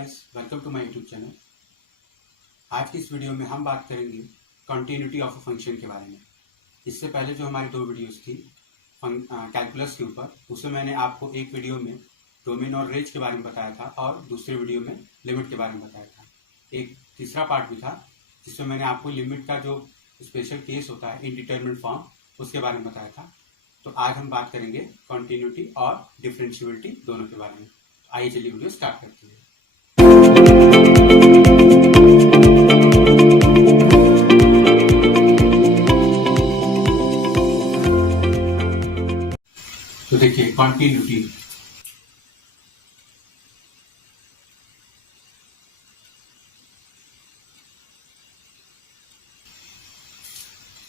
Guys, welcome to my YouTube channel. आज की इस वीडियो में हम बात करेंगे कॉन्टिन्यूटी ऑफ अ फंक्शन के बारे में। इससे पहले जो हमारी दो वीडियोस थी कैलकुलस के ऊपर, उसमें मैंने आपको एक वीडियो में डोमेन और रेंज के बारे में बताया था और दूसरे वीडियो में लिमिट के बारे में बताया था। एक तीसरा पार्ट भी था जिसमें मैंने आपको लिमिट का जो स्पेशल केस होता है इनडिटरमिनेट फॉर्म, उसके बारे में बताया था। तो आज हम बात करेंगे कॉन्टिन्यूटी और डिफरेंशिएबिलिटी दोनों के बारे में। आइए चलिए वीडियो स्टार्ट करते हैं। तो देखिए कॉन्टिन्यूटी,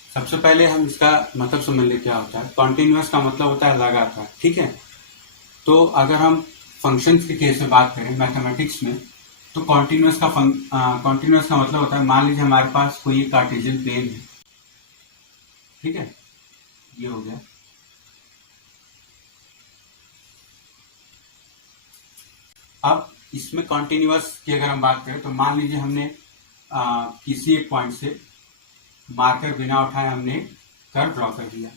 सबसे पहले हम इसका मतलब समझ ले क्या होता है। कॉन्टिन्यूअस का मतलब होता है लगातार, ठीक है। तो अगर हम फंक्शंस के केस में बात करें मैथमेटिक्स में, तो कॉन्टिन्यूअस का मतलब होता है, मान लीजिए हमारे पास कोई कार्टेशियन प्लेन है, ठीक है, ये हो गया। अब इसमें कॉन्टिन्यूअस की अगर हम बात करें तो मान लीजिए हमने किसी एक पॉइंट से मार्कर बिना उठाए हमने कर्व ड्रॉ कर दिया,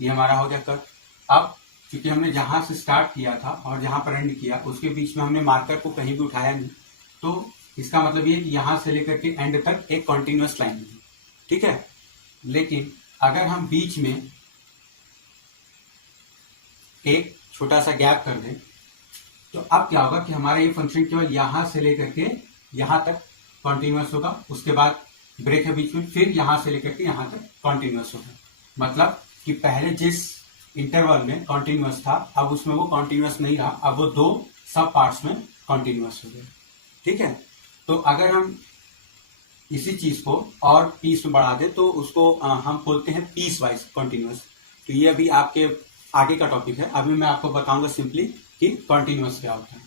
ये हमारा हो गया कर्व। अब क्योंकि हमने जहां से स्टार्ट किया था और जहां पर एंड किया उसके बीच में हमने मार्कर को कहीं भी उठाया नहीं, तो इसका मतलब ये कि यहां से लेकर के एंड तक एक कॉन्टिन्यूअस लाइन है, ठीक है। लेकिन अगर हम बीच में एक छोटा सा गैप कर दें तो अब क्या होगा कि हमारा ये फंक्शन केवल यहां से लेकर के यहां तक कॉन्टिन्यूअस होगा, उसके बाद ब्रेक है बीच में, फिर यहां से लेकर के यहां तक कॉन्टिन्यूअस होगा। मतलब कि पहले जिस इंटरवल में कॉन्टिन्यूअस था अब उसमें वो कॉन्टिन्यूअस नहीं रहा, अब वो दो सब पार्ट्स में कॉन्टिन्यूअस हो गया, ठीक है। तो अगर हम इसी चीज को और पीस में बढ़ा दे तो उसको हम बोलते हैं पीस वाइज कॉन्टिन्यूअस। तो ये अभी आपके आगे का टॉपिक है, अभी मैं आपको बताऊंगा सिंपली कि कॉन्टिन्यूअस क्या होता है।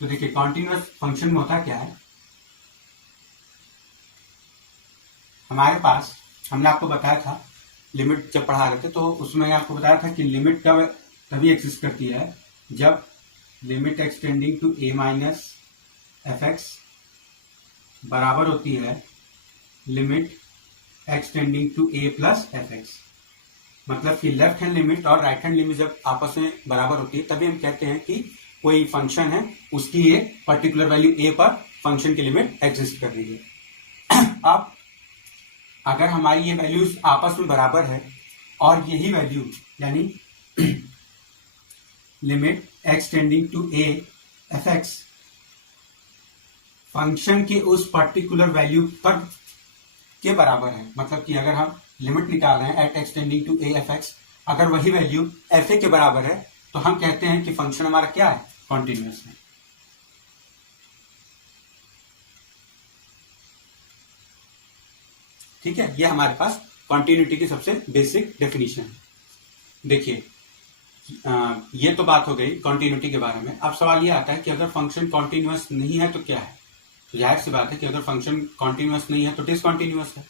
तो देखिए कॉन्टिन्यूअस फंक्शन में होता क्या है, हमारे पास हमने आपको बताया था लिमिट जब पढ़ा रहे थे तो उसमें आपको बताया था कि लिमिट कब तभी एग्जिस्ट करती है जब limit x tending to a minus f x बराबर होती है limit x tending to a plus f x. मतलब कि लेफ्ट हैंड लिमिट और राइट हैंड लिमिट जब आपस में बराबर होती है तभी हम कहते हैं कि कोई फंक्शन है उसकी एक पर्टिकुलर वैल्यू ए पर फंक्शन की लिमिट एग्जिस्ट कर रही है। अब अगर हमारी ये वैल्यूज आपस में बराबर है और यही वैल्यू यानी limit x tending to a f x function के उस पर्टिकुलर वैल्यू पर के बराबर है, मतलब कि अगर हम लिमिट निकाल रहे हैं at x tending to a f x, अगर वही वैल्यू एफ ए के बराबर है तो हम कहते हैं कि फंक्शन हमारा क्या है, कॉन्टिन्यूअस है। ठीक है, ये हमारे पास कॉन्टिन्यूटी की सबसे बेसिक डेफिनेशन है। देखिए ये तो बात हो गई कॉन्टिन्यूटी के बारे में। अब सवाल ये आता है कि अगर फंक्शन कॉन्टिन्यूअस नहीं है तो क्या है। तो जाहिर सी बात है कि अगर फंक्शन कॉन्टिन्यूअस नहीं है तो डिसकॉन्टिन्यूअस है।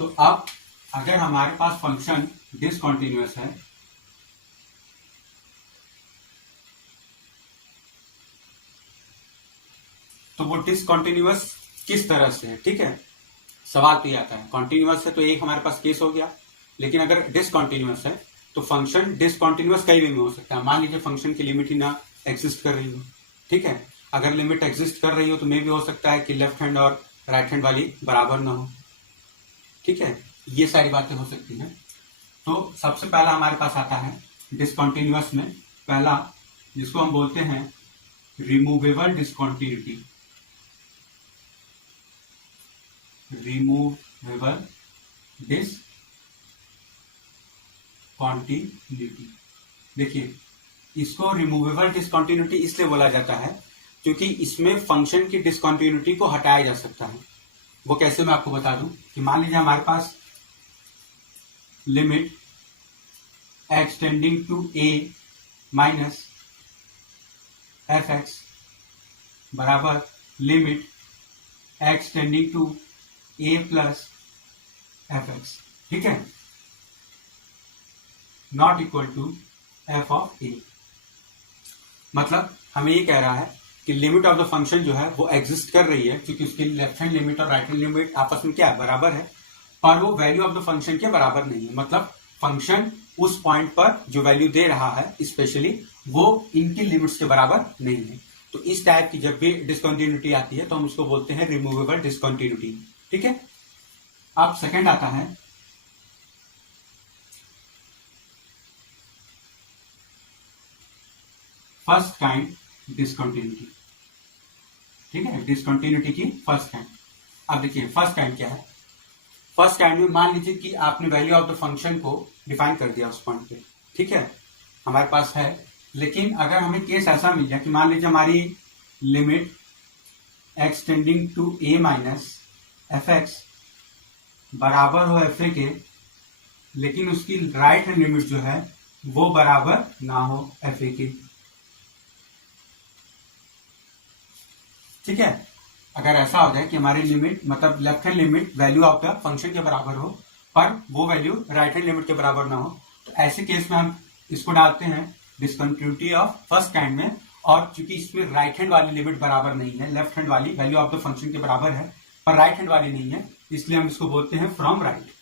तो अब अगर हमारे पास फंक्शन डिसकॉन्टिन्यूअस है तो वो डिसकॉन्टिन्यूअस किस तरह से है, ठीक है। सवाल तो ये आता है, कॉन्टिन्यूअस है तो एक हमारे पास केस हो गया, लेकिन अगर डिसकॉन्टिन्यूअस है तो फंक्शन डिसकॉन्टिन्यूअस कई वे में हो सकता है। मान लीजिए फंक्शन की लिमिट ही ना एग्जिस्ट कर रही हो, ठीक है। अगर लिमिट एग्जिस्ट कर रही हो तो मे भी हो सकता है कि लेफ्ट हैंड और राइट हैंड वाली बराबर ना हो, ठीक है। ये सारी बातें हो सकती हैं। तो सबसे पहला हमारे पास आता है डिसकॉन्टिन्यूअस में पहला, जिसको हम बोलते हैं रिमूवेबल डिसकॉन्टिन्यूटी। Removable discontinuity. देखिए इसको रिमूवेबल डिसकॉन्टिन्यूटी इसलिए बोला जाता है क्योंकि इसमें फंक्शन की डिसकॉन्टिन्यूटी को हटाया जा सकता है। वो कैसे, मैं आपको बता दूं कि मान लीजिए हमारे पास limit x tending to a minus f x बराबर limit x tending to a plus f x, ठीक है, not equal to f of a. मतलब हमें ये कह रहा है कि लिमिट ऑफ द फंक्शन जो है वो एग्जिस्ट कर रही है, क्योंकि उसकी लेफ्ट हैंड लिमिट और राइट हैंड लिमिट आपस में क्या है, बराबर है, पर वो वैल्यू ऑफ द फंक्शन के बराबर नहीं है। मतलब फंक्शन उस पॉइंट पर जो वैल्यू दे रहा है स्पेशली वो इनकी लिमिट्स के बराबर नहीं है। तो इस टाइप की जब भी डिसकंटिन्यूटी आती है तो हम उसको बोलते हैं रिमूवेबल डिसकंटिन्यूटी। ठीक है। अब सेकंड आता है फर्स्ट काइंड डिसकंटिन्यूटी। ठीक है, डिसकंटिन्यूटी की फर्स्ट काइंड। अब देखिए फर्स्ट काइंड क्या है। फर्स्ट काइंड में मान लीजिए कि आपने वैल्यू ऑफ द फंक्शन को डिफाइन कर दिया उस पॉइंट पे, ठीक है, हमारे पास है। लेकिन अगर हमें केस ऐसा मिल जाए कि मान लीजिए हमारी limit x tending to a minus f x बराबर हो एफ ए के, लेकिन उसकी राइट हैंड लिमिट जो है वो बराबर ना हो एफ ए के। ठीक है, अगर ऐसा हो जाए कि हमारी लिमिट मतलब left hand limit value of the function के बराबर हो पर वो वैल्यू राइट हैंड लिमिट के बराबर ना हो, तो ऐसे केस में हम इसको डालते हैं डिसकंटिन्यूटी ऑफ फर्स्ट काइंड में। और चूंकि इसमें राइट हैंड वाली लिमिट बराबर नहीं है, लेफ्ट हैंड वाली वैल्यू ऑफ द फंक्शन के बराबर है पर राइट हैंड वाली नहीं है, इसलिए हम इसको बोलते हैं फ्रॉम राइट।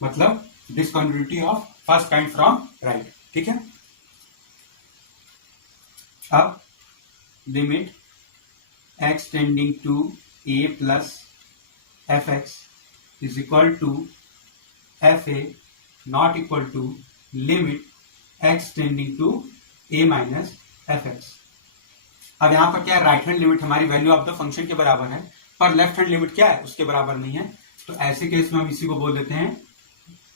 मतलब discontinuity of first kind from right. ठीक है। अब limit x tending to a plus f x is equal to f a not equal to limit x tending to a minus f x. अब यहां पर क्या है, right hand limit हमारी value of the function के बराबर है पर लेफ्ट हैंड लिमिट क्या है, उसके बराबर नहीं है। तो ऐसे केस में हम इसी को बोल देते हैं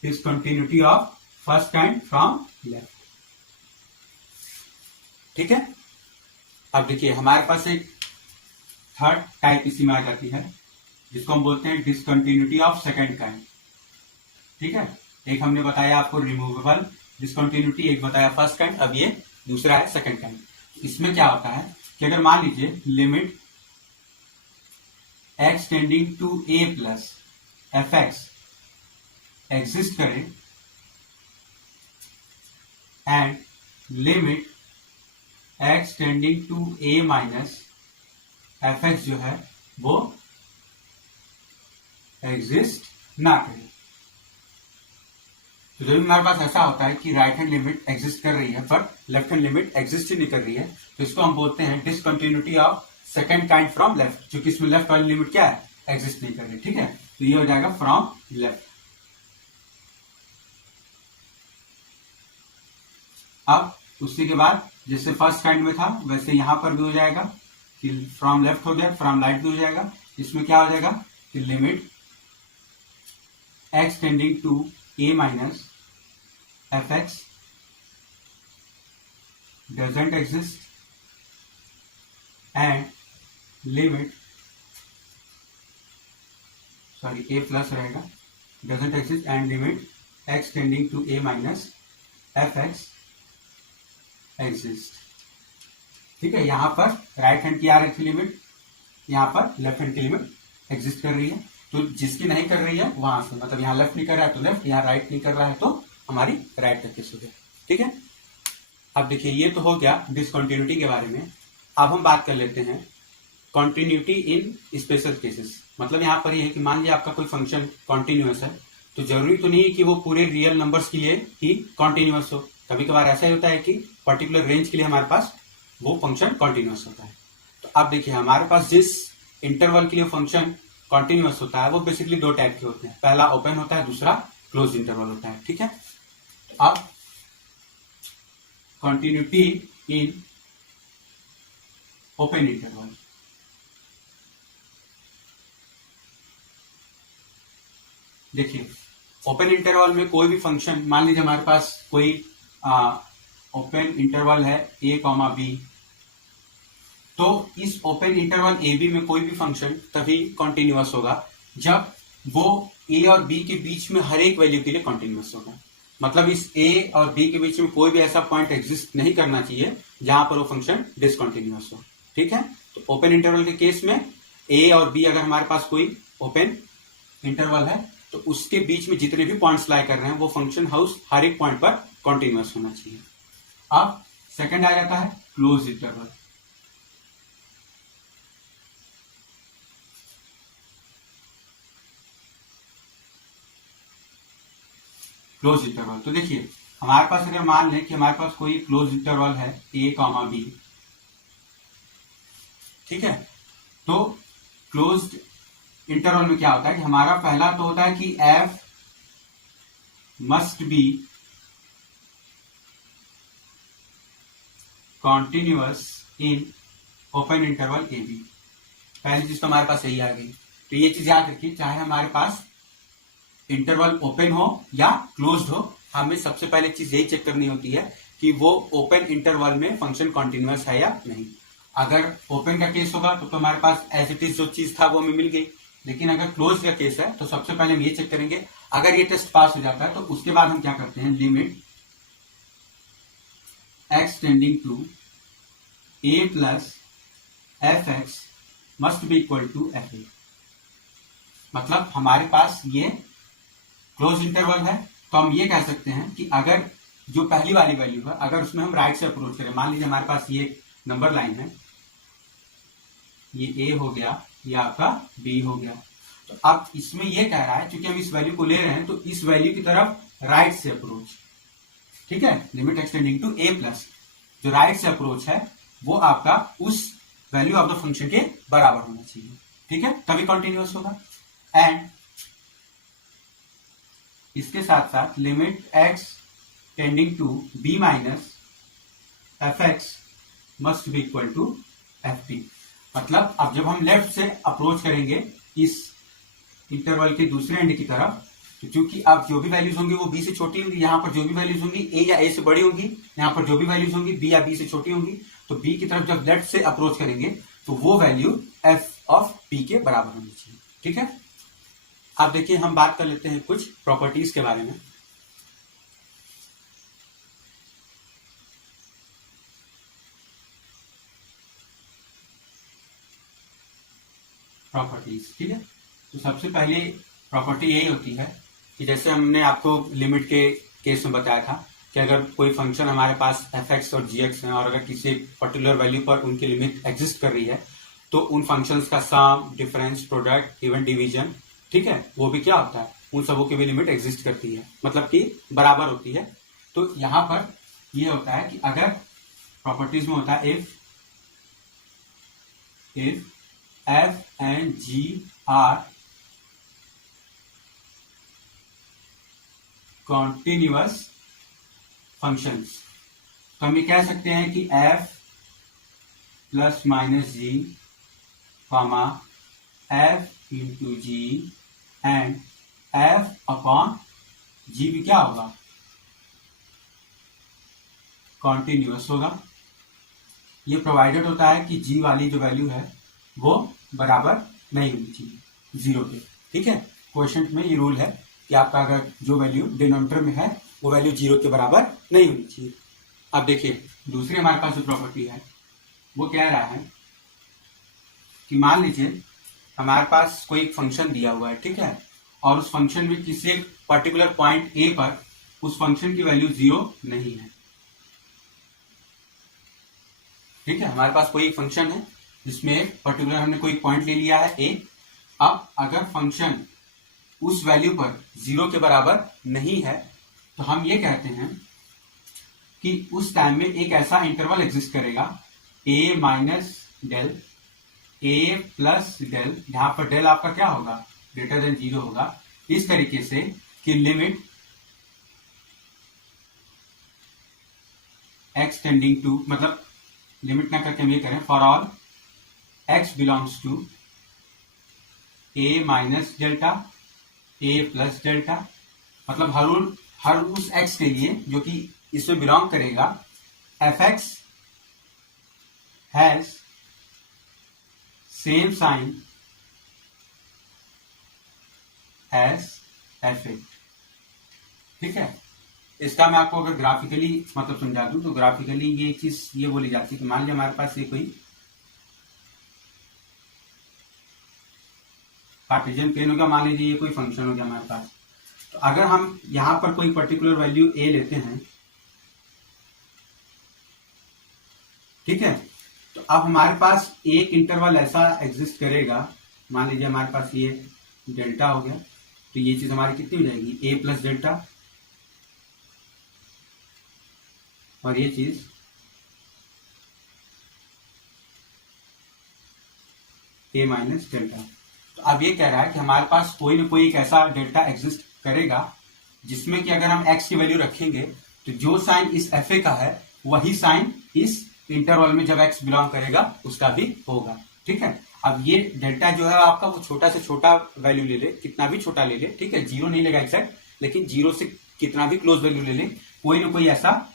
discontinuity of first kind from left. ठीक है। अब देखिए हमारे पास एक थर्ड टाइप इसी में आ जाती है जिसको हम बोलते हैं डिसकंटिन्यूटी ऑफ सेकंड काइंड। ठीक है, एक हमने बताया आपको रिमूवेबल डिसकंटिन्यूटी, एक बताया फर्स्ट काइंड, अब ये दूसरा है सेकंड काइंड। इसमें क्या होता है कि अगर मान लीजिए limit x tending to a plus f x exist करे and limit x tending to a minus f x जो है वो एग्जिस्ट ना करे। तो जब भी हमारे पास ऐसा होता है कि राइट हैंड लिमिट एग्जिस्ट कर रही है पर लेफ्ट हैंड लिमिट एग्जिस्ट ही नहीं कर रही है, तो इसको हम बोलते हैं discontinuity of second kind from left, क्योंकि इसमें लेफ्ट वाली लिमिट क्या है, एग्जिस्ट नहीं कर रही। ठीक है, तो ये हो जाएगा फ्रॉम लेफ्ट। अब उसी के बाद जैसे फर्स्ट काइंड में था वैसे यहां पर भी हो जाएगा कि फ्रॉम लेफ्ट हो गया, फ्रॉम राइट भी हो जाएगा। इसमें क्या हो जाएगा कि limit x tending to a minus f x doesn't exist and limit a plus रहेगा, doesn't exist and limit x tending to a minus f x exist. ठीक है, यहां पर राइट हैंड की आ रही थी लिमिट, यहां पर लेफ्ट हैंड की लिमिट एग्जिस्ट कर रही है। तो जिसकी नहीं कर रही है वहां से, मतलब यहां लेफ्ट नहीं कर रहा है तो लेफ्ट, यहां राइट नहीं कर रहा है तो हमारी राइट का केस हो गया। ठीक है, अब देखिए ये तो हो गया डिसकंटिन्यूटी के बारे में। अब हम बात कर लेते हैं कॉन्टिन्यूटी इन स्पेशल केसेस। मतलब यहां पर ये है कि मान लीजिए आपका कोई फंक्शन कॉन्टिन्यूअस है, तो जरूरी तो नहीं है कि वो पूरे रियल नंबर्स के लिए ही कॉन्टिन्यूअस हो। कभी कभार ऐसा ही होता है कि पर्टिकुलर रेंज के लिए हमारे पास वो फंक्शन कॉन्टिन्यूअस होता है। तो अब देखिए हमारे पास जिस इंटरवल के लिए फंक्शन कॉन्टिन्यूअस होता है वो बेसिकली दो टाइप के होते हैं, पहला ओपन होता है, दूसरा क्लोज इंटरवल होता है। ठीक है, तो अब कॉन्टिन्यूटी इन ओपन इंटरवल। देखिए ओपन इंटरवल में कोई भी फंक्शन, मान लीजिए हमारे पास कोई ओपन इंटरवल है a कॉमा बी, तो इस ओपन इंटरवल ए बी में कोई भी फंक्शन तभी कॉन्टिन्यूअस होगा जब वो ए और बी के बीच में हर एक वैल्यू के लिए कॉन्टिन्यूअस होगा। मतलब इस ए और बी के बीच में कोई भी ऐसा पॉइंट एग्जिस्ट नहीं करना चाहिए जहां पर वो फंक्शन डिसकंटिन्यूअस हो। ठीक है, तो ओपन इंटरवल के केस में ए और बी अगर हमारे पास कोई ओपन इंटरवल है तो उसके बीच में जितने भी पॉइंट्स लाई कर रहे हैं वो फंक्शन हाउस हर एक पॉइंट पर कॉन्टिन्यूअस होना चाहिए। अब सेकंड आ जाता है क्लोज इंटरवल। क्लोज इंटरवल तो देखिए हमारे पास अगर मान लें कि हमारे पास कोई क्लोज इंटरवल है a कॉमा बी, ठीक है, तो क्लोज इंटरवल में क्या होता है कि हमारा पहला तो होता है कि f must be continuous in open interval a b. पहली चीज तो हमारे पास यही आ गई। तो ये चीज याद रखिए, चाहे हमारे पास इंटरवल ओपन हो या क्लोज्ड हो, हमें सबसे पहले चीज यही चेक करनी होती है कि वो ओपन इंटरवल में फंक्शन कॉन्टिन्यूअस है या नहीं। अगर ओपन का केस होगा तो हमारे पास एज इट इज जो चीज था वो हमें मिल गई, लेकिन अगर क्लोज का केस है तो सबसे पहले हम ये चेक करेंगे। अगर ये टेस्ट पास हो जाता है तो उसके बाद हम क्या करते हैं, limit x tending to a plus f x must be equal to f a. मतलब हमारे पास ये क्लोज इंटरवल है, तो हम ये कह सकते हैं कि अगर जो पहली वाली वैल्यू है अगर उसमें हम राइट से अप्रोच करें, मान लीजिए हमारे पास ये नंबर लाइन है, ये a हो गया, ये आपका b हो गया, तो अब इसमें ये कह रहा है क्योंकि हम इस वैल्यू को ले रहे हैं तो इस वैल्यू की तरफ राइट से अप्रोच, ठीक है, limit x tending to a plus, जो राइट से अप्रोच है वो आपका उस वैल्यू ऑफ द फंक्शन के बराबर होना चाहिए, ठीक है, तभी कॉन्टिन्यूअस होगा। एंड इसके साथ साथ limit x tending to b minus f x must be equal to f t. मतलब अब जब हम लेफ्ट से अप्रोच करेंगे इस इंटरवल के दूसरे एंड की तरफ, तो चूंकि अब जो भी वैल्यूज होंगी वो b से छोटी होंगी, यहाँ पर जो भी वैल्यूज होंगी a या a से बड़ी होंगी, यहाँ पर जो भी वैल्यूज होंगी b या b से छोटी होंगी, तो b की तरफ जब लेफ्ट से अप्रोच करेंगे तो वो वैल्यू f ऑफ p के बराबर होनी चाहिए, ठीक है। अब देखिए हम बात कर लेते हैं कुछ प्रॉपर्टीज के बारे में। प्रॉपर्टीज, ठीक है, तो सबसे पहले प्रॉपर्टी यही होती है कि जैसे हमने आपको लिमिट के केस में बताया था कि अगर कोई फंक्शन हमारे पास एफ एक्स और जी एक्स है और अगर किसी पर्टिकुलर वैल्यू पर उनकी लिमिट एग्जिस्ट कर रही है तो उन फंक्शंस का सम, डिफरेंस, प्रोडक्ट, इवन डिवीजन, ठीक है, वो भी क्या होता है, उन सबों की भी लिमिट एग्जिस्ट करती है, मतलब कि बराबर होती है। तो यहां पर ये होता है कि अगर प्रॉपर्टीज में होता है if f and g are continuous functions, तो हम ये कह सकते हैं कि f plus minus g comma f into g and f upon g भी क्या होगा, कॉन्टिन्यूअस होगा। ये प्रोवाइडेड होता है कि g वाली जो वैल्यू है वो बराबर नहीं होनी चाहिए जीरो के, ठीक है। क्वेश्चन में ये रूल है कि आपका अगर जो वैल्यू डिनोमिनेटर में है वो वैल्यू जीरो के बराबर नहीं होनी चाहिए। अब देखिए दूसरी हमारे पास जो प्रॉपर्टी है वो कह रहा है कि मान लीजिए हमारे पास कोई एक फंक्शन दिया हुआ है, ठीक है, और उस फंक्शन में किसी एक पर्टिकुलर पॉइंट ए पर उस फंक्शन की वैल्यू जीरो नहीं है, ठीक है। हमारे पास कोई एक फंक्शन है जिसमें पर्टिकुलर हमने कोई पॉइंट ले लिया है ए। अब अगर फंक्शन उस वैल्यू पर जीरो के बराबर नहीं है तो हम ये कहते हैं कि उस टाइम में एक ऐसा इंटरवल एग्जिस्ट करेगा ए माइनस डेल, ए प्लस डेल, जहां पर डेल आपका क्या होगा, ग्रेटर देन जीरो होगा, इस तरीके से कि लिमिट एक्स टेंडिंग टू, मतलब लिमिट ना करके हम ये करें for all x belongs to a minus delta, a plus delta, मतलब हर उस एक्स के लिए जो कि इसमें बिलोंग करेगा f x has same sign as f a, ठीक है। इसका मैं आपको अगर ग्राफिकली मतलब समझा दूं तो ग्राफिकली ये चीज ये बोली जाती है कि मान लीजिए हमारे पास ये कोई कार्टेशियन प्लेन हो गया, मान लीजिए ये कोई फंक्शन हो गया हमारे पास, तो अगर हम यहां पर कोई पर्टिकुलर वैल्यू ए लेते हैं ठीक है। तो अब हमारे पास एक इंटरवल ऐसा एग्जिस्ट करेगा, मान लीजिए हमारे पास ये डेल्टा हो गया, तो ये चीज हमारी कितनी हो जाएगी, ए प्लस डेल्टा, और ये चीज ए माइनस डेल्टा। तो अब ये कह रहा है कि हमारे पास कोई ना कोई एक ऐसा डेल्टा एग्जिस्ट करेगा जिसमें कि अगर हम एक्स की वैल्यू रखेंगे तो जो साइन इस एफ ए का है वही साइन इस इंटरवल में जब एक्स बिलोंग करेगा उसका भी होगा। ठीक है। अब ये डेल्टा जो है आपका वो छोटा से छोटा वैल्यू ले ले, कितना भी छोटा ले ले, ठीक है, जीरो नहीं लेगा एग्जैक्ट, लेकिन जीरो से कितना भी क्लोज वैल्यू ले ले, कोई ना कोई ऐसा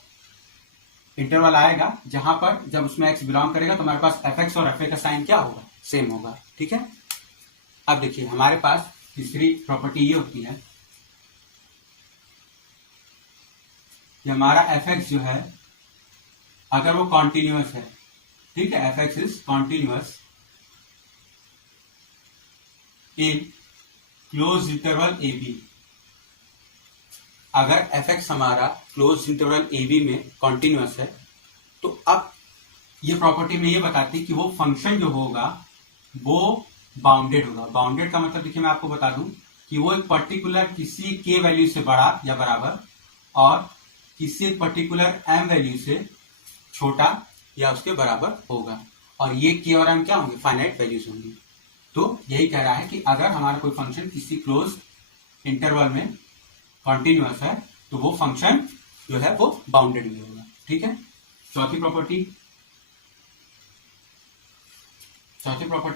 इंटरवल आएगा जहां पर जब उसमें एक्स बिलोंग करेगा तो हमारे पास एफ एक्स और एफ ए का साइन क्या होगा, सेम होगा। ठीक है। अब देखिए हमारे पास तीसरी प्रॉपर्टी ये होती है कि हमारा एफ एक्स जो है अगर वो कॉन्टिन्यूअस है, ठीक है, f x is continuous in closed interval a b. अगर एफ एक्स हमारा क्लोज इंटरवल ए बी में कॉन्टिन्यूअस है तो अब ये प्रॉपर्टी में ये बताती है कि वो फंक्शन जो होगा वो बाउंडेड होगा। बाउंडेड का मतलब देखिए मैं आपको बता दूं कि वो एक पर्टिकुलर किसी के वैल्यू से बड़ा या बराबर और किसी एक पर्टिकुलर एम वैल्यू से छोटा या उसके बराबर होगा, और ये के और एम क्या होंगे, फाइनाइट वैल्यूज होंगी। तो यही कह रहा है कि अगर हमारा कोई फंक्शन किसी क्लोज इंटरवल में कॉन्टिन्यूअस है तो वो फंक्शन जो है वो बाउंडेड भी होगा। ठीक है। चौथी प्रॉपर्टी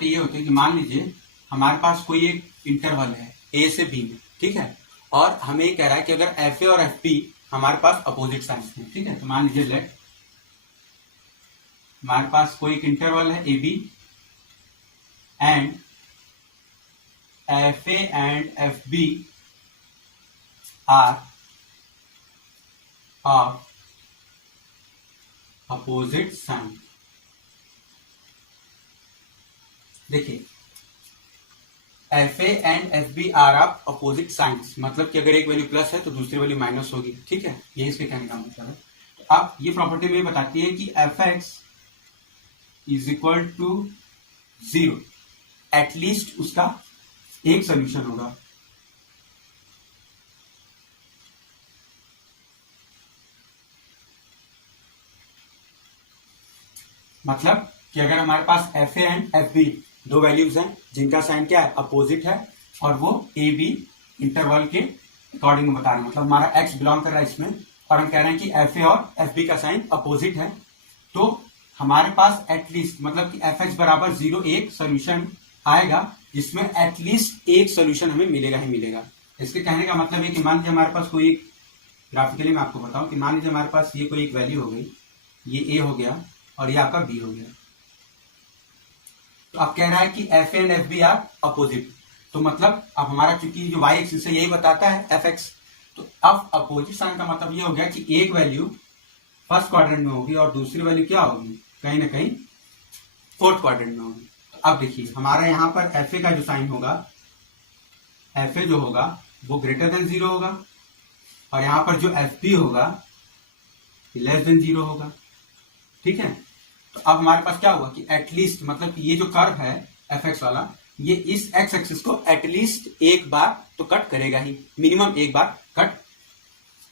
ये होती है कि मान लीजिए हमारे पास कोई एक इंटरवल है ए से बी में, ठीक है, और हमें ये कह रहा है कि अगर एफ ए और एफ बी हमारे पास अपोजिट साइंस में, ठीक है, तो मान लीजिए लेट हमारे पास कोई एक इंटरवल है a b and f a and f b are of opposite sign. देखिए f a and f b are of opposite signs मतलब कि अगर एक वैल्यू प्लस है तो दूसरी वैल्यू माइनस होगी। ठीक है, यही इसके कहने का मतलब है। तो अब ये प्रॉपर्टी में बताती है कि f x is equal to 0, at least उसका एक सोल्यूशन होगा। मतलब कि अगर हमारे पास f a and f b दो वैल्यूज हैं जिनका साइन क्या है, अपोजिट है, और वो ए बी इंटरवल के अकॉर्डिंग बता रहे हैं, मतलब हमारा एक्स बिलोंग कर रहा है इसमें और हम कह रहे हैं कि एफ ए और एफ बी का साइन अपोजिट है, तो हमारे पास एटलीस्ट मतलब कि एफ एक्स बराबर 0 एक सोल्यूशन आएगा जिसमें एटलीस्ट एक सोल्यूशन हमें मिलेगा ही मिलेगा। इसके कहने का मतलब है कि मान लीजिए हमारे पास कोई ग्राफिकली मैं आपको बताऊं कि मान लीजिए हमारे पास ये कोई एक वैल्यू हो गई, ये ए हो गया और ये आपका बी हो गया, तो अब कह रहा है कि f and f b are opposite, तो मतलब अब हमारा चूंकि जो वाई एक्सिस है यही बताता है एफ एक्स, तो अब अपोजिट साइन का मतलब ये हो गया कि एक वैल्यू फर्स्ट क्वाड्रेंट में होगी और दूसरी वैल्यू क्या होगी, कहीं ना कहीं फोर्थ क्वाड्रेंट में होगी। तो अब देखिए हमारा यहाँ पर एफ ए का जो साइन होगा, एफ ए जो होगा वो ग्रेटर देन 0 होगा और यहाँ पर जो एफ बी होगा लेस देन 0 होगा। ठीक है। तो अब हमारे पास क्या हुआ कि एटलीस्ट मतलब कि ये जो कर्व है एफ एक्स वाला ये इस एक्स एक्सिस को एटलीस्ट एक बार तो कट करेगा ही, मिनिमम एक बार कट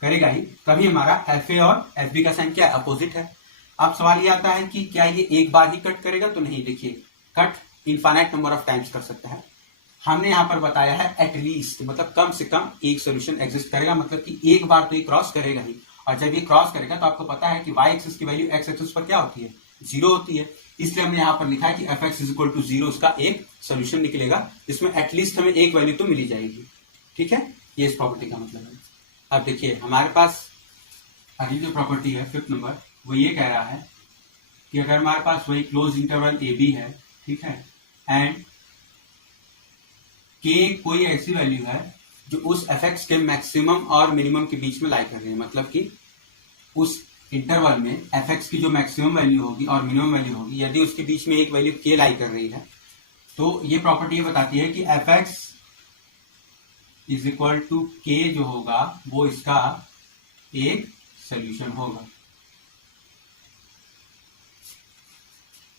करेगा ही, तभी हमारा एफ ए और एफ बी का साइन क्या है, अपोजिट है। अब सवाल ये आता है कि क्या ये एक बार ही कट करेगा, तो नहीं, देखिए cut infinite number of times कर सकता है। हमने यहां पर बताया है एटलीस्ट मतलब कम से कम एक सोल्यूशन एग्जिस्ट करेगा, मतलब कि एक बार तो ये क्रॉस करेगा ही, और जब ये क्रॉस करेगा तो आपको पता है कि वाई एक्सिस की वैल्यू एक्स एक्सिस पर क्या होती है, 0 होती है, इसलिए हमने यहां पर लिखा है कि f x is equal to 0 उसका एक सोल्यूशन निकलेगा जिसमें एटलीस्ट हमें एक वैल्यू तो मिली जाएगी। ठीक है, ये इस प्रॉपर्टी का मतलब है। अब देखिए हमारे पास अगली जो प्रॉपर्टी है 5th नंबर, वो ये कह रहा है कि अगर हमारे पास वही क्लोज इंटरवल ए बी है, ठीक है, एंड के कोई ऐसी वैल्यू है जो उस एफ एक्स के मैक्सिमम और मिनिमम के बीच में लाई कर रही है, मतलब कि उस इंटरवल में एफ एक्स की जो मैक्सिमम वैल्यू होगी और मिनिमम वैल्यू होगी यदि उसके बीच में एक वैल्यू के लाई कर रही है, तो ये प्रॉपर्टी ये बताती है कि f x is equal to k जो होगा वो इसका एक सोल्यूशन होगा।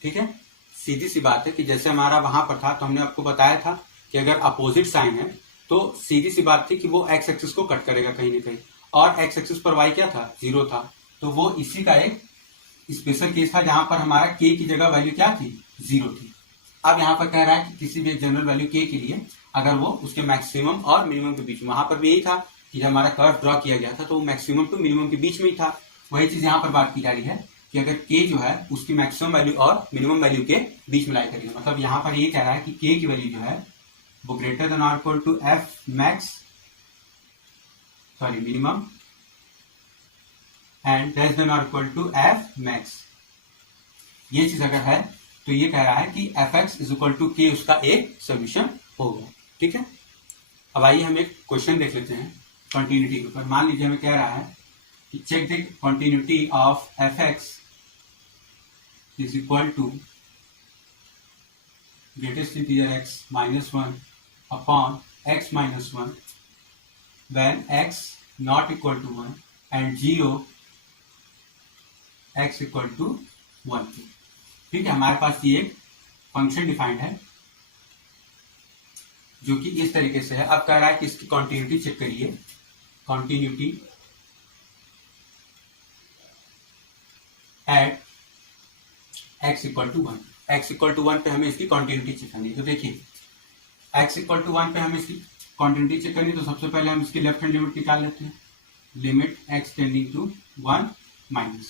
ठीक है, सीधी सी बात है कि जैसे हमारा वहां पर था तो हमने आपको बताया था कि अगर अपोजिट साइन है तो सीधी सी बात थी कि वो एक्स एक्सिस को कट करेगा कहीं ना कहीं, और एक्स एक्सिस पर वाई क्या था, 0 था। तो वो इसी का एक स्पेशल केस था जहां पर हमारा के की जगह वैल्यू क्या थी, 0 थी। अब यहाँ पर कह रहा है कि किसी भी जनरल वैल्यू के के लिए अगर वो उसके मैक्सिमम और मिनिमम के बीच में, वहां पर भी यही था कि जब हमारा कर्व ड्रॉ किया गया था तो वो मैक्सिमम टू मिनिमम के बीच में ही था। वही चीज यहाँ पर बात की जा रही है कि अगर के जो है उसकी मैक्सिमम वैल्यू और मिनिमम वैल्यू के बीच में लाई करेगी। मतलब यहाँ पर ये कह रहा है कि के की वैल्यू जो है वो ग्रेटर देन और equal to f max minimum and less than और इक्वल टू एफ मैक्स। ये चीज अगर है तो ये कह रहा है कि f x is equal to k उसका एक सोल्यूशन होगा। ठीक है, अब आइए हम एक क्वेश्चन देख लेते हैं कंटिन्यूटी के ऊपर। मान लीजिए हमें कह रहा है कि check the continuity of f x is equal to greatest integer x -1 upon x -1 when x not equal to 1 and 0 x equal to 1। ठीक है, हमारे पास ये एक फंक्शन डिफाइंड है जो कि इस तरीके से है। अब कह रहा है कि इसकी कॉन्टिन्यूटी चेक करिए, continuity at x equal to 1। x equal to 1 पे हमें इसकी कॉन्टिन्यूटी चेक करनी है। तो देखिए x इक्वल टू 1 पे हमें इसकी क्वांटिटी चेक करनी, तो सबसे पहले हम इसकी लेफ्ट हैंड लिमिट निकाल लेते हैं, limit x tending to 1 minus.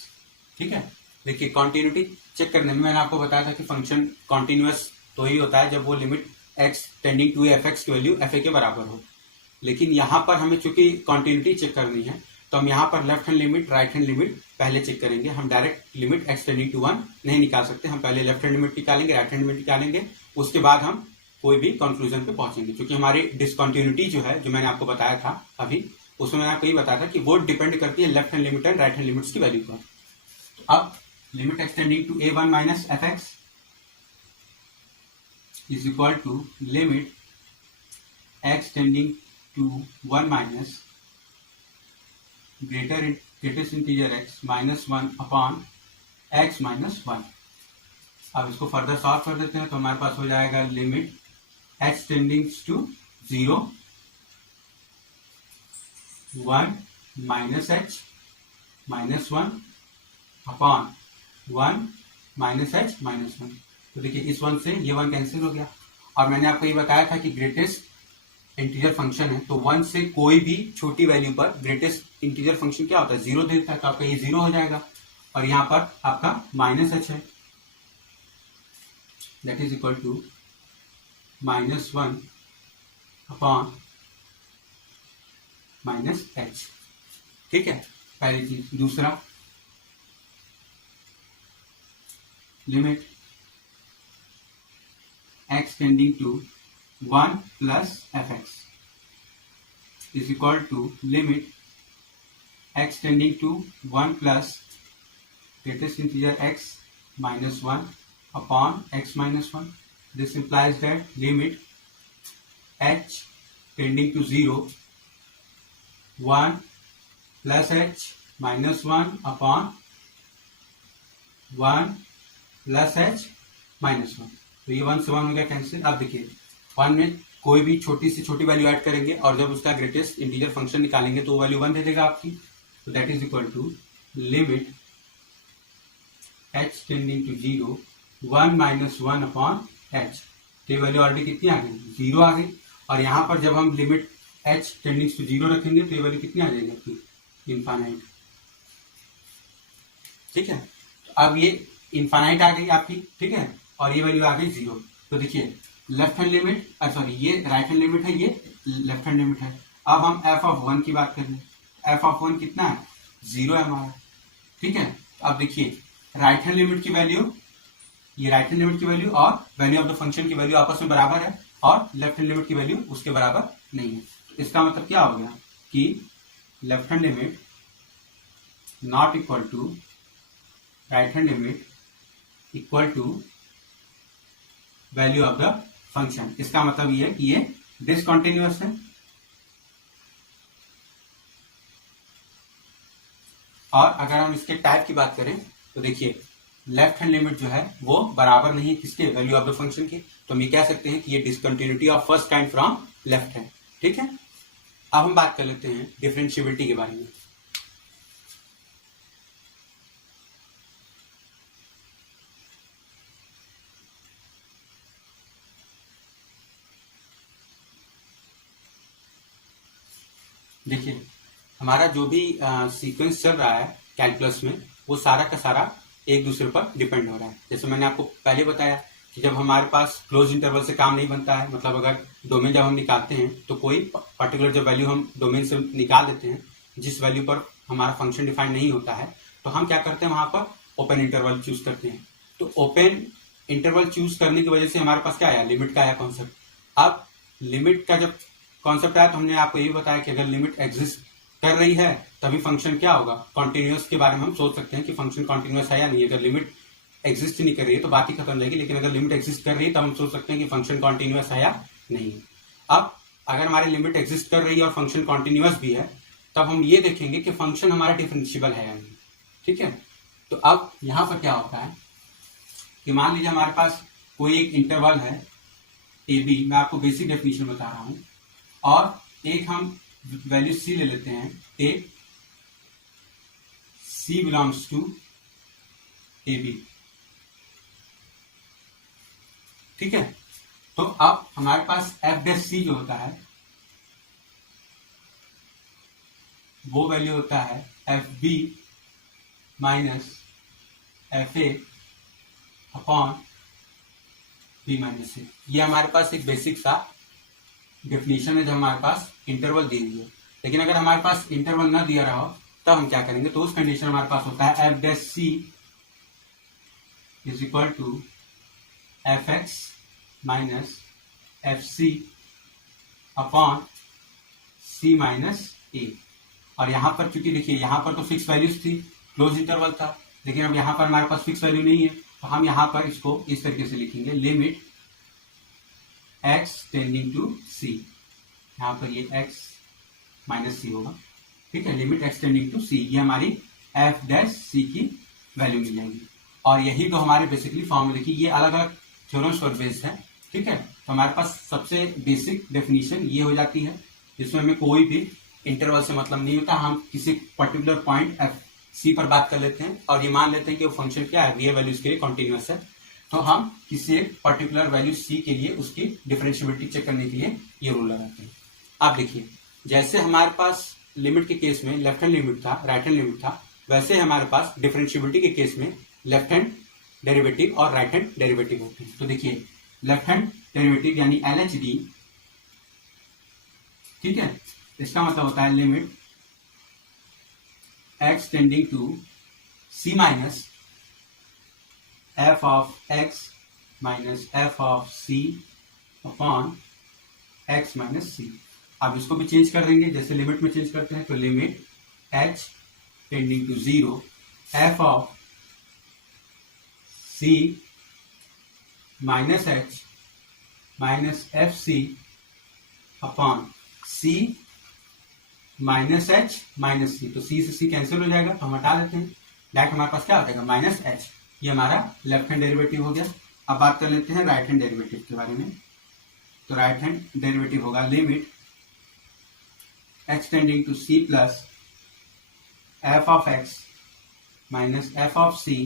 ठीक है, देखिए कॉन्टिन्यूटी चेक करने में मैंने आपको बताया था कि फंक्शन कॉन्टिन्यूअस तो ही होता है जब वो limit x tending to f x की वैल्यू एफ ए के बराबर हो। लेकिन यहाँ पर हमें चूंकि कॉन्टिन्यूटी चेक करनी है तो हम यहाँ पर left hand limit right hand limit पहले चेक करेंगे। हम direct limit x tending to 1 नहीं निकाल सकते, हम पहले लेफ्ट हैंड लिमिट निकालेंगे, राइट हैंड लिमिट निकालेंगे, उसके बाद हम कोई भी कंक्लूजन पे पहुंचेंगे। क्योंकि हमारी डिसकंटिन्यूटी जो है, जो मैंने आपको बताया था अभी, उसमें मैंने आपको ये बताया था कि वो डिपेंड करती है left hand limit and right hand limits की वैल्यू पर। तो अब limit x tending to a1 minus f x is equal to limit x tending to 1 minus greatest integer x -1 upon x -1। अब इसको फर्दर सॉल्व कर देते हैं तो हमारे पास हो जाएगा limit h tendings to 0 1 minus h -1 upon 1 minus h -1। तो देखिए इस 1 से ये 1 कैंसिल हो गया। और मैंने आपको ये बताया था कि ग्रेटेस्ट इंटीजर फंक्शन है तो 1 से कोई भी छोटी वैल्यू पर ग्रेटेस्ट इंटीजर फंक्शन क्या होता है, 0 देता है। तो आपका ये 0 हो जाएगा और यहाँ पर आपका -h है, that is equal to -1 upon -h। ठीक है, पहली चीज। दूसरा, limit x tending to 1 plus f x is equal to limit x tending to 1 plus greatest integer x -1 upon x -1. This implies that limit h tending to 0 1 plus h -1 upon 1 plus h -1। तो ये 1 से 1 हो गया cancel. अब देखिए 1 में कोई भी छोटी से छोटी वैल्यू ऐड करेंगे और जब उसका ग्रेटेस्ट इंटीजर फंक्शन निकालेंगे तो वो वैल्यू 1 दे देगा आपकी। तो that is equal to limit h tending to 0 1 minus 1 upon h। तो वैल्यू ऑलरेडी कितनी आ गई, 0 आ गई। और यहाँ पर जब हम लिमिट h टेंडिंग्स टू 0 रखेंगे तो ये वैल्यू कितनी आ जाएगी आपकी, इनफाइनाइट। ठीक है, तो अब ये इनफाइनाइट आ गई आपकी। ठीक है, और ये वैल्यू आ गई 0। तो देखिए लेफ्ट हैंड लिमिट ये राइट हैंड लिमिट है, ये लेफ्ट हैंड लिमिट है। अब हम f ऑफ 1 की बात करें, f ऑफ 1 कितना है, 0 है हमारा। ठीक है, अब देखिए राइट हैंड लिमिट की वैल्यू, ये राइट हैंड लिमिट की वैल्यू और वैल्यू ऑफ द फंक्शन की वैल्यू आपस में बराबर है और लेफ्ट हैंड लिमिट की वैल्यू उसके बराबर नहीं है। तो इसका मतलब क्या हो गया कि left hand limit not equal to right hand limit equal to value of the function. इसका मतलब ये है कि ये डिसकंटिन्यूअस है। और अगर हम इसके टाइप की बात करें तो देखिए लेफ्ट हैंड लिमिट जो है वो बराबर नहीं है किसके, वैल्यू ऑफ द फंक्शन की। तो हम ये कह सकते हैं कि ये discontinuity of first kind from left hand. ठीक है, अब हम बात कर लेते हैं डिफरेंशिएबिलिटी के बारे में। देखिए, हमारा जो भी सीक्वेंस चल रहा है कैलकुलस में, वो सारा का सारा एक दूसरे पर डिपेंड हो रहा है। जैसे मैंने आपको पहले बताया कि जब हमारे पास क्लोज इंटरवल से काम नहीं बनता है, मतलब अगर डोमेन जब हम निकालते हैं तो कोई पर्टिकुलर जब वैल्यू हम डोमेन से निकाल देते हैं, जिस वैल्यू पर हमारा फंक्शन डिफाइन नहीं होता है, तो हम क्या करते हैं, वहां पर ओपन इंटरवल चूज करते हैं। तो ओपन इंटरवल चूज करने की वजह से हमारे पास क्या आया, लिमिट का आया कॉन्सेप्ट। अब लिमिट का जब कॉन्सेप्ट आया तो हमने आपको ये बताया कि अगर लिमिट एग्जिस्ट कर रही है तभी फंक्शन क्या होगा, कॉन्टिन्यूअस के बारे में हम सोच सकते हैं कि फंक्शन कॉन्टिन्यूअस है या नहीं। अगर लिमिट एग्जिस्ट नहीं कर रही है तो बात ही खत्म हो जाएगी, लेकिन अगर लिमिट एग्जिस्ट कर रही है तो हम सोच सकते हैं कि फंक्शन कॉन्टिन्यूअस है या नहीं। अब अगर हमारी लिमिट एग्जिस्ट कर रही है और फंक्शन कॉन्टिन्यूअस भी है, तब हम ये देखेंगे कि फंक्शन हमारा डिफरेंशिएबल है या नहीं। ठीक है, तो अब यहां पर क्या होता है कि मान लीजिए हमारे पास कोई एक इंटरवल है ए बी, मैं आपको बेसिक डेफिनेशन बता रहा हूं, और एक हम वैल्यू सी ले लेते हैं, take c belongs to a b. ठीक है, तो अब हमारे पास एफ डैश सी जो होता है वो वैल्यू होता है f b minus f a upon b minus a. ये हमारे पास एक बेसिक सा डेफिनेशन है जब हमारे पास इंटरवल दी हुई है। लेकिन अगर हमारे पास इंटरवल ना दिया रहा हो तब हम क्या करेंगे, तो उस कंडीशन हमारे पास होता है f dash c is equal to f x minus f c upon c minus a. और यहां पर चूंकि देखिए यहां पर तो फिक्स वैल्यूज थी, क्लोज इंटरवल था, लेकिन अब यहां पर हमारे पास फिक्स वैल्यू नहीं है, तो हम यहां पर इसको इस तरीके से लिखेंगे, limit x tending to c। यहां पर ये x माइनस सी होगा। ठीक है, limit x tending to c, ये हमारी f डैश c की वैल्यू मिल जाएगी। और यही तो हमारे बेसिकली फॉर्मूले की, ये अलग अलग थ्योरम्स पर बेस्ड है। ठीक है, तो हमारे पास सबसे बेसिक डेफिनेशन ये हो जाती है, जिसमें हमें कोई भी इंटरवल से मतलब नहीं होता, हम किसी पर्टिकुलर पॉइंट एफ सी पर बात कर लेते हैं और ये मान लेते हैं कि वो फंक्शन क्या है, रियल वैल्यूज के लिए कॉन्टिन्यूअस है। तो हम किसी एक पर्टिकुलर वैल्यू सी के लिए उसकी डिफरेंशिएबिलिटी चेक करने के लिए ये रूल लगाते हैं। आप देखिए, जैसे हमारे पास लिमिट के केस में लेफ्ट हैंड लिमिट था, राइट हैंड लिमिट था, वैसे हमारे पास डिफरेंशिएबिलिटी के केस में लेफ्ट हैंड डेरिवेटिव और राइट हैंड डेरिवेटिव होते हैं। तो देखिए, लेफ्ट हैंड डेरिवेटिव यानी LHD, ठीक है, इसका मतलब होता है limit x tending to c minus f of x minus f of c upon x minus c। अब इसको भी चेंज कर देंगे, जैसे लिमिट में चेंज करते हैं, तो limit h tending to 0 f of c minus h minus f c upon c minus h minus c. तो c से c कैंसिल हो जाएगा, तो हम हटा देते हैं, डायरेक्ट हमारे पास क्या हो जाएगा, माइनस एच। ये हमारा लेफ्ट हैंड डेरिवेटिव हो गया। अब बात कर लेते हैं राइट हैंड डेरिवेटिव के बारे में। तो राइट हैंड डेरिवेटिव होगा limit x tending to c plus f of x minus f of c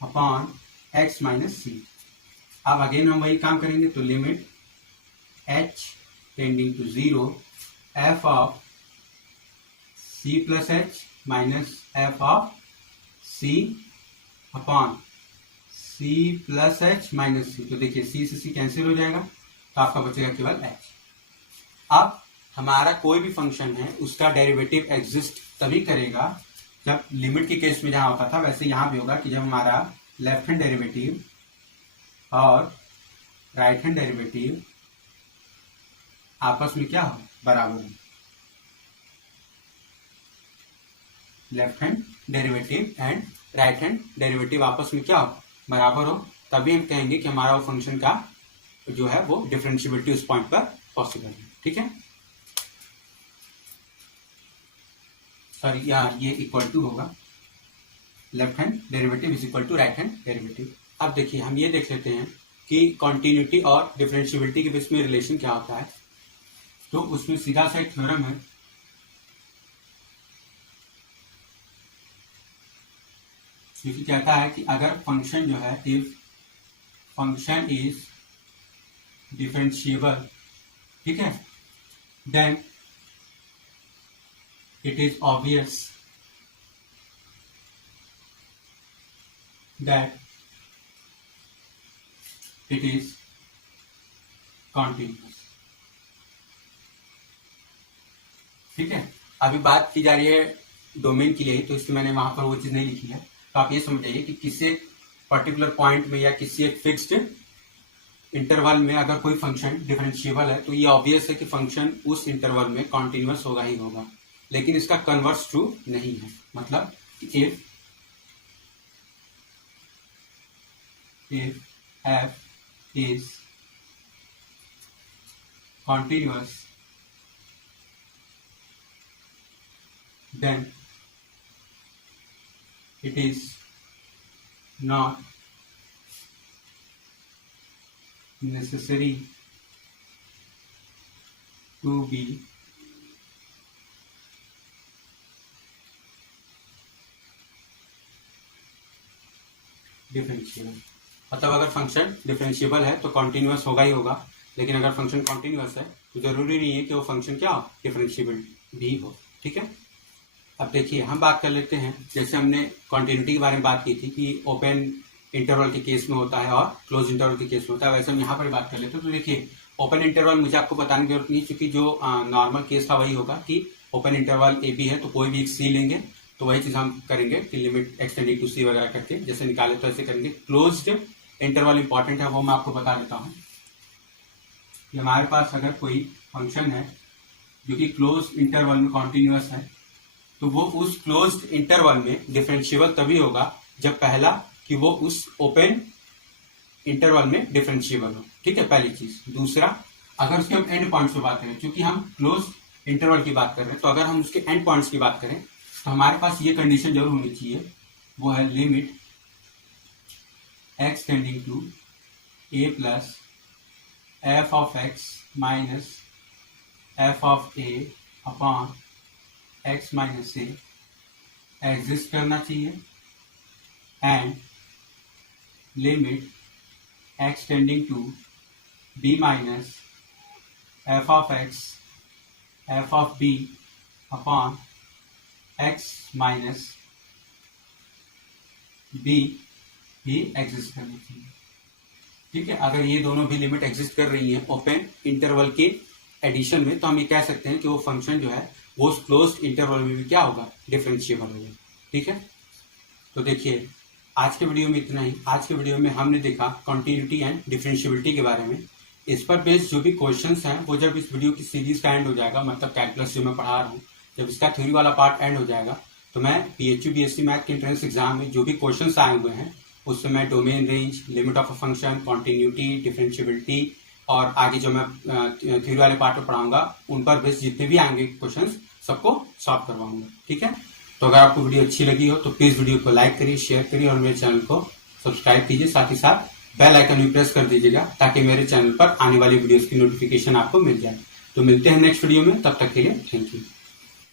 upon x minus c। अब अगेन हम वही काम करेंगे, तो limit h tending to 0 f of c plus h minus f of c upon c plus h minus c। तो देखिए c से c cancel हो जाएगा, तो आपका बचेगा केवल h। अब हमारा कोई भी फंक्शन है उसका डेरिवेटिव एग्जिस्ट तभी करेगा जब लिमिट के केस में जहां होता था वैसे यहां भी होगा कि जब हमारा लेफ्ट हैंड डेरिवेटिव और राइट हैंड डेरिवेटिव आपस में क्या हो, बराबर हो। Left hand derivative and right hand derivative आपस में क्या हो, बराबर हो, तभी हम कहेंगे कि हमारा वो फंक्शन का जो है वो डिफरेंशिएबिलिटी उस पॉइंट पर पॉसिबल है। ठीक है, सॉरी यहाँ ये इक्वल टू होगा left hand derivative is equal to right hand derivative. अब देखिए हम ये देख लेते हैं कि कॉन्टिन्यूटी और डिफरेंशिएबिलिटी के बीच में रिलेशन क्या होता है। तो उसमें सीधा सा एक थ्योरम है, जो कहता है कि अगर फंक्शन जो है, इफ फंक्शन इज डिफरेंशिएबल, ठीक है, then it is obvious that it is continuous। ठीक है, अभी बात की जा रही है डोमेन के लिए, तो इसलिए मैंने वहां पर वो चीज नहीं लिखी है। तो आप ये समझिए कि किसी एक पर्टिकुलर पॉइंट में या किसी एक फिक्स्ड इंटरवल में अगर कोई फंक्शन डिफरेंशिएबल है तो ये ऑब्वियस है कि फंक्शन उस इंटरवल में कॉन्टिन्यूअस होगा ही होगा, लेकिन इसका कन्वर्स ट्रू नहीं है। मतलब if f is continuous, then it is not necessary to be differentiable। मतलब अगर फंक्शन डिफरेंशिएबल है तो कॉन्टिन्यूअस होगा ही होगा, लेकिन अगर फंक्शन कॉन्टिन्यूअस है तो जरूरी नहीं है कि वो फंक्शन क्या हो, डिफरेंशिएबल भी हो। ठीक है, अब देखिए हम बात कर लेते हैं, जैसे हमने कॉन्टिन्यूटी के बारे में बात की थी कि ओपन इंटरवल के केस में होता है और क्लोज इंटरवल के केस में होता है, वैसे हम यहाँ पर बात कर लेते हैं। तो देखिए ओपन इंटरवल मुझे आपको बताने की जरूरत नहीं, क्योंकि जो नॉर्मल केस था वही होगा कि ओपन इंटरवल ए बी है तो कोई भी एक सी लेंगे, तो वही चीज हम करेंगे कि लिमिट एक्सटेंडिंग टू सी वगैरह करके जैसे निकाले तो ऐसे करेंगे। क्लोज्ड इंटरवल इंपॉर्टेंट है, वो मैं आपको बता देता हूं कि हमारे पास अगर कोई फंक्शन है जो कि क्लोज इंटरवल में कॉन्टिन्यूअस है, तो वो उस क्लोज्ड इंटरवल में डिफरेंशिएबल तभी होगा जब पहला कि वो उस ओपन इंटरवल में डिफरेंशिएबल हो। ठीक है, पहली चीज। दूसरा, अगर उसके हम एंड पॉइंट्स की बात करें, क्योंकि हम क्लोज इंटरवल की बात कर रहे हैं, तो अगर हम उसके एंड पॉइंट्स की बात करें तो हमारे पास ये कंडीशन जरूर होनी चाहिए, वो है limit x tending to a plus f of x minus f of a upon x minus a exist करना चाहिए, and limit x tending to b minus f of x f of b upon x minus b भी exist करनी चाहिए। ठीक है, अगर ये दोनों भी लिमिट एग्जिस्ट कर रही हैं ओपन इंटरवल के एडिशन में, तो हम ये कह सकते हैं कि वो फंक्शन जो है वो उस क्लोज्ड इंटरवल में भी क्या होगा, डिफरेंशिएबल होगा। ठीक है, तो देखिए आज के वीडियो में इतना ही। आज के वीडियो में हमने देखा कॉन्टिन्यूटी एंड डिफरेंशिएबिलिटी के बारे में। इस पर बेस्ड जो भी क्वेश्चंस हैं वो जब इस वीडियो की सीरीज का एंड हो जाएगा, मतलब कैलकुलस जो मैं पढ़ा रहा हूँ, जब इसका थ्योरी वाला पार्ट एंड हो जाएगा, तो मैं PHU BSc मैथ के एंट्रेंस एग्जाम में जो भी क्वेश्चंस आए हुए हैं उससे मैं domain range, limit of a function, continuity, differentiability और आगे जो मैं थ्योरी वाले पार्ट में पढ़ाऊंगा उन पर बेस्ड जितने भी आएंगे क्वेश्चंस सबको सॉल्व करवाऊंगा। ठीक है, तो अगर आपको वीडियो अच्छी लगी हो तो प्लीज वीडियो को लाइक करिए, शेयर करिए और मेरे चैनल को सब्सक्राइब कीजिए। साथ ही साथ बेल आइकन भी प्रेस कर दीजिएगा ताकि मेरे चैनल पर आने वाली वीडियोस की नोटिफिकेशन आपको मिल जाए। तो मिलते हैं नेक्स्ट वीडियो में, तब तक के लिए थैंक यू।